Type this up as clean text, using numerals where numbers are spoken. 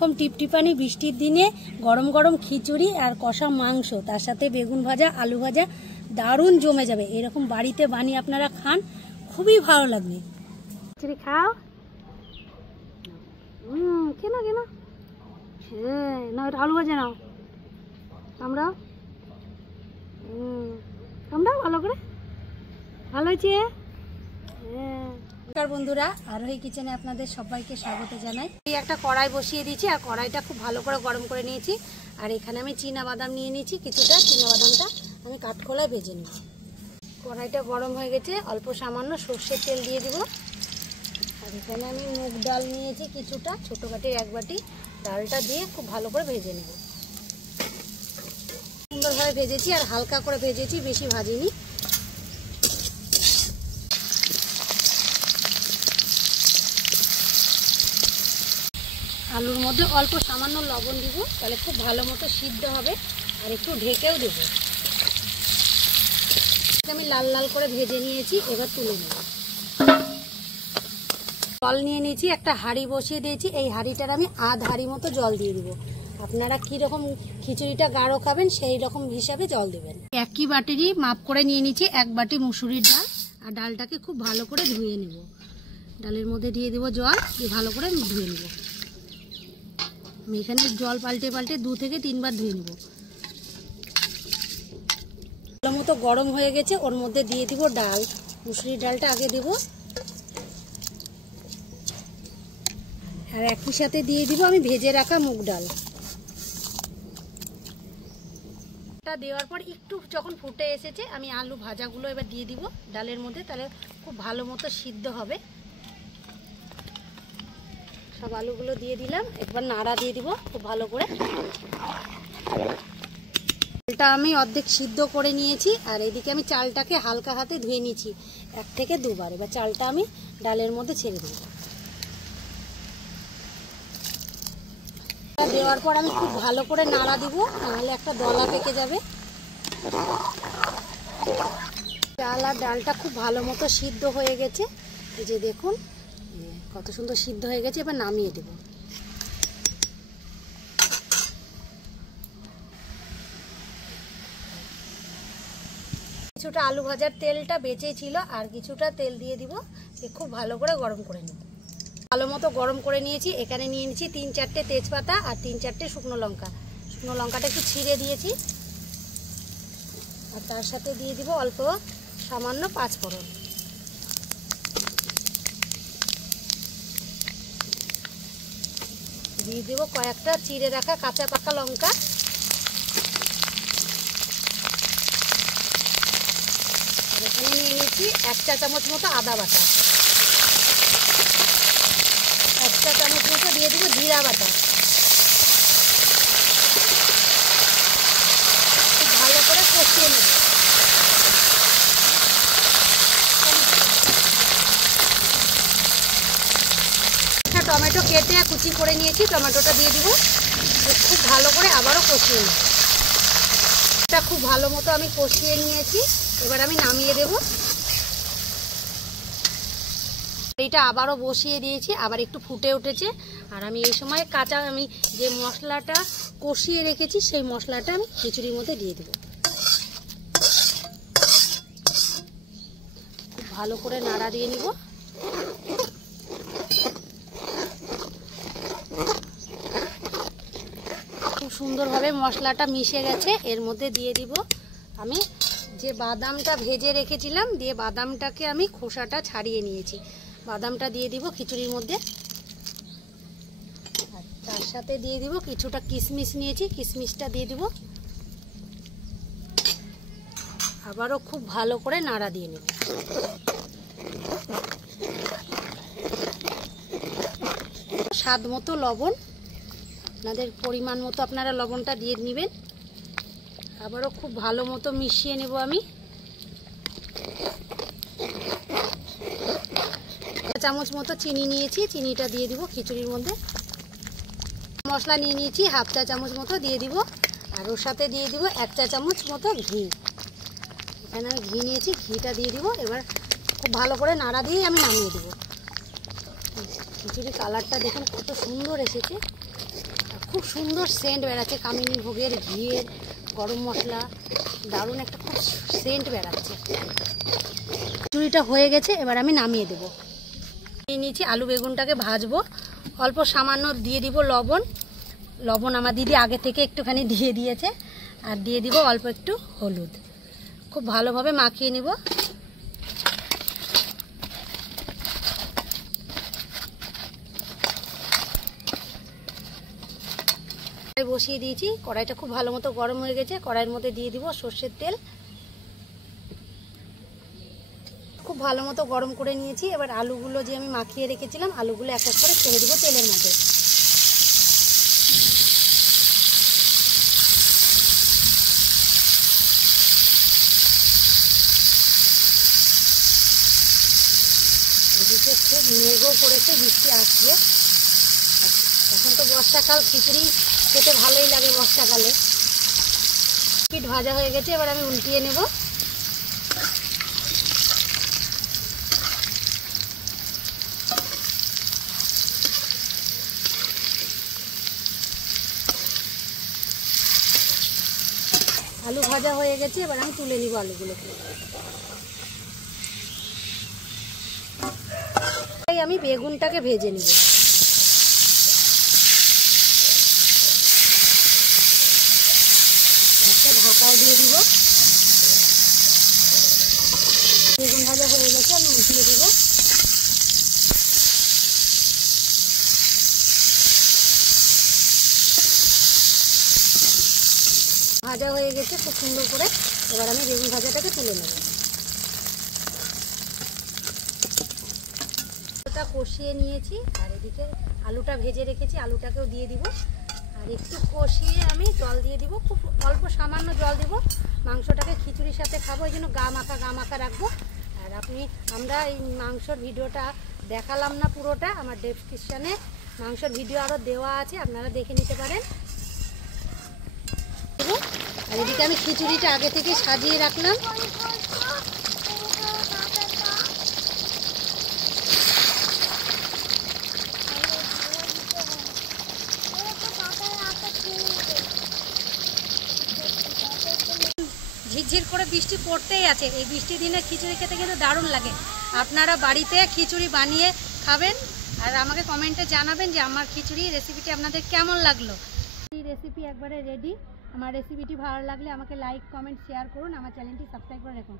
এরকম টিপটিপানি বৃষ্টির দিনে গরম গরম খিচুড়ি আর কষা মাংস, তার সাথে বেগুন ভাজা, আলু ভাজা দারুণ জমে যাবে। এরকম বাড়িতে বানিয়ে আপনারা খান, খুবই ভালো লাগবে। খিচুড়ি খাও, কেন কেন না, আলু ভাজা নাও, আমরাও ভালো করে, ভালো হয়েছে। নমস্কার বন্ধুরা, আরোহী কিচেনে আপনাদের সবাইকে স্বাগত জানাই। এই একটা কড়াই বসিয়ে দিয়েছি আর কড়াইটা খুব ভালো করে গরম করে নিয়েছি। আর এখানে আমি চীনা বাদাম নিয়ে নিয়েছি কিছুটা। চীনা বাদামটা আমি কাঠখোলায় ভেজে নিই। কড়াইটা গরম হয়ে গেছে, অল্প সামান্য সর্ষের তেল দিয়ে দিব। আর এখানে আমি মুগ ডাল নিয়েছি কিছুটা, ছোটো বাটির এক বাটি। ডালটা দিয়ে খুব ভালো করে ভেজে নেব। সুন্দরভাবে ভেজেছি আর হালকা করে ভেজেছি, বেশি ভাজিনি। আলুর মধ্যে অল্প সামান্য লবণ দিব, তাহলে খুব ভালো মতো সিদ্ধ হবে। আর একটু ঢেকেও দেব। আমি লাল লাল করে ভেজে নিয়েছি, এবার তুলে নেব। জল নিয়ে নিয়েছি, একটা হাঁড়ি বসিয়ে দিয়েছি। এই হাঁড়িটার আমি আধ হাঁড়ি মতো জল দিয়ে দিব। আপনারা কীরকম খিচুড়িটা গাঢ় খাবেন সেই রকম হিসাবে জল দেবেন। একই বাটিরই মাপ করে নিয়ে নিচ্ছি এক বাটি মুসুরির ডাল। আর ডালটাকে খুব ভালো করে ধুয়ে নেব। ডালের মধ্যে দিয়ে দেবো জল, দিয়ে ভালো করে ধুয়ে নেব। আমি এখানে জল পাল্টে পাল্টে 2 থেকে 3 বার ধুয়ে নেব। ভালো মতো গরম হয়ে গেছে, ওর মধ্যে দিয়ে দিব ডাল। মুসুরির ডালটা আগে দেব, আর একই সাথে দিয়ে দিব আমি ভেজে রাখা মুগ ডাল। দেওয়ার পর একটু যখন ফুটে এসেছে, আমি আলু ভাজাগুলো এবার দিয়ে দিব ডালের মধ্যে, তাহলে খুব ভালো মতো সিদ্ধ হবে। সব আলুগুলো দিয়ে দিলাম, একবার নাড়া দিয়ে দিব খুব ভালো করে। চালটা আমি অর্ধেক সিদ্ধ করে নিয়েছি, আর এদিকে আমি চালটাকে হালকা হাতে ধুয়ে নিয়েছি 1 থেকে 2 বার। এবার চালটা আমি ডালের মধ্যে ছেড়ে দেব। দেওয়ার পর আমি খুব ভালো করে নাড়া দিব, নাহলে একটা দলা পেকে যাবে। চাল আর ডালটা খুব ভালো মতো সিদ্ধ হয়ে গেছে। এই যে দেখুন কত সুন্দর সিদ্ধ হয়ে গেছে। এবার নামিয়ে দেব। কিছুটা আলু ভাজার তেলটা বেঁচে ছিল, আর কিছুটা তেল দিয়ে দিব। খুব ভালো করে গরম করে নেব। ভালো মতো গরম করে নিয়েছি। এখানে নিয়ে নিয়েছি 3-4টে তেজপাতা আর 3-4টে শুকনো লঙ্কা। শুকনো লঙ্কাটা একটু ছিঁড়ে দিয়েছি। আর তার সাথে দিয়ে দিব অল্প সামান্য 5 ফোড়ন। দিয়ে দেবো কয়েকটা চিড়ে রাখা কাঁচা পাকা লঙ্কা। এখানে নিয়ে নিচ্ছি 1 চা চামচ মতো আদা বাটা। 1 চা চামচ মতো দিয়ে দেবো জিরা বাটা। খুব ভালো করে কষিয়ে নেব। টমেটো কেটে কুচি করে নিয়েছি, টমেটোটা দিয়ে দিব। খুব ভালো করে আবারও কষিয়ে নেব। এটা খুব ভালো মতো আমি কষিয়ে নিয়েছি, এবার আমি নামিয়ে দেব। এইটা আবারও বসিয়ে দিয়েছি, আবার একটু ফুটে উঠেছে। আর আমি এই সময় কাঁচা আমি যে মশলাটা কষিয়ে রেখেছি সেই মশলাটা আমি খিচুড়ির মধ্যে দিয়ে দেব। খুব ভালো করে নাড়া দিয়ে নিব। সুন্দরভাবে মশলাটা মিশে গেছে। এর মধ্যে দিয়ে দিব আমি যে বাদামটা ভেজে রেখেছিলাম, দিয়ে বাদামটাকে আমি খোসাটা ছাড়িয়ে নিয়েছি। বাদামটা দিয়ে দিব খিচুড়ির মধ্যে। আর তার সাথে দিয়ে দিব কিছুটা কিশমিশ নিয়েছি, কিশমিশটা দিয়ে দিব। আবারও খুব ভালো করে নাড়া দিয়ে নেব। স্বাদ মতো লবণ, আপনাদের পরিমাণ মতো আপনারা লবণটা দিয়ে নেবেন। আবারও খুব ভালো মতো মিশিয়ে নেব আমি। 1 চামচ মতো চিনি নিয়েছি, চিনিটা দিয়ে দিব খিচুড়ির মধ্যে। মশলা নিয়ে নিয়েছি 1/2 চা চামচ মতো দিয়ে দিব। আর ওর সাথে দিয়ে দিব 1 চা চামচ মতো ঘি। এখানে আমি ঘি নিয়েছি, ঘিটা দিয়ে দিব। এবার খুব ভালো করে নাড়া দিয়ে আমি নামিয়ে দেব। খিচুড়ি কালারটা দেখুন কত সুন্দর এসেছে। খুব সুন্দর সেন্ট বেড়াচ্ছে, কামিনী ভোগের, ঘিয়ের, গরম মশলা, দারুণ একটা খুব সেন্ট বেড়াচ্ছে। খিচুড়িটা হয়ে গেছে, এবার আমি নামিয়ে দেবো। নিয়ে নিয়েছি, আলু বেগুনটাকে ভাজবো। অল্প সামান্য দিয়ে দিব লবণ আমার দিদি আগে থেকে একটুখানি দিয়ে দিয়েছে। আর দিয়ে দিব অল্প একটু হলুদ। খুব ভালোভাবে মাখিয়ে নিব। বসিয়ে দিয়েছি, কড়াইটা খুব ভালো মতো গরম হয়ে গেছে। কড়াইয়ের মধ্যে দিয়ে দিব সর্ষের তেল। খুব ভালো মতো গরম করে নিয়েছি। এবার আলুগুলো যে আমি মাখিয়ে রেখেছিলাম, আলুগুলো এক এক করে ছেড়ে দিব তেলের মধ্যে। এদিকে খুব মেঘও করেছে, বৃষ্টি আসবে। এখন তো বর্ষাকাল, খিচুড়ি খেতে ভালোই লাগে বর্ষাকালে। পিঠ ভাজা হয়ে গেছে, এবার আমি উল্টিয়ে নেব। আলু ভাজা হয়ে গেছে, এবার আমি তুলে নিব আলুগুলোকে। আমি বেগুনটাকে ভেজে নিব। একটা ঢাকাও দিয়ে দিব। বেগুন ভাজা হয়ে গেছে, আমি উঠিয়ে দিব। ভাজা হয়ে গেছে খুব সুন্দর করে। এবার আমি বেগুন ভাজাটাকে তুলে নেব। আলুটা কষিয়ে নিয়েছি, আর এদিকে আলুটা ভেজে রেখেছি, আলুটাকেও দিয়ে দিব। আর একটু কষিয়ে আমি জল দিয়ে দিব, খুব অল্প সামান্য জল দিব। মাংসটাকে খিচুড়ির সাথে খাবো, এই জন্য গা মাখা রাখবো। আর আমরা এই মাংসর ভিডিওটা দেখালাম না পুরোটা, আমার ডেসক্রিপশানে মাংসর ভিডিও আরও দেওয়া আছে, আপনারা দেখে নিতে পারেন। আর এদিকে আমি খিচুড়িটা আগে থেকে সাজিয়ে রাখলাম। ঝিরঝির করে বৃষ্টি পড়তেই আছে। এই বৃষ্টির দিনে খিচুড়ি খেতে কিন্তু দারুণ লাগে। আপনারা বাড়িতে খিচুড়ি বানিয়ে খাবেন, আর আমাকে কমেন্টে জানাবেন যে আমার খিচুড়ি রেসিপিটি আপনাদের কেমন লাগলো। এই রেসিপি একবারে রেডি। আমার রেসিপিটি ভালো লাগলে আমাকে লাইক, কমেন্ট, শেয়ার করুন। আমার চ্যানেলটি সাবস্ক্রাইব করে রাখুন।